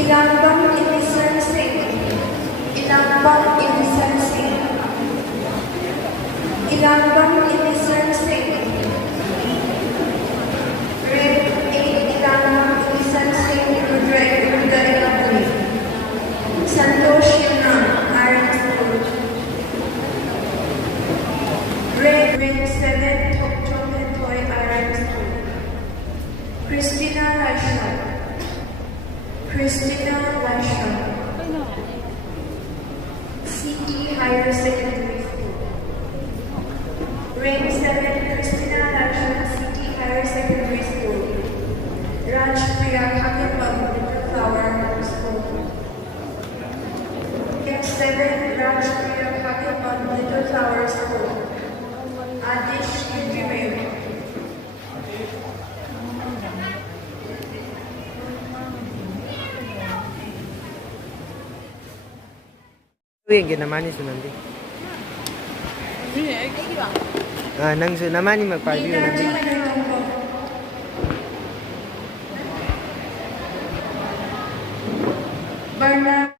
Ilambang Inisansing. Ilambang Inisansing. Ilambang Inisansing. Red 8 Ilambang Inisansing Rudra Santosh Yunnan, Aaron School. Red 7 Toy Aaron School. Christina Lasha. Christina Lasha. City Higher Secondary School. Rank 7 Christina Lasha, City Higher Secondary School. Raj Priya Kakembang, Little Flower School. Rank 7 Raj Priya Kakembang, Little Flower School. Adish Yudhimev. yang ginamani sunandi. Nang sunamani magpalyo nandi. Barna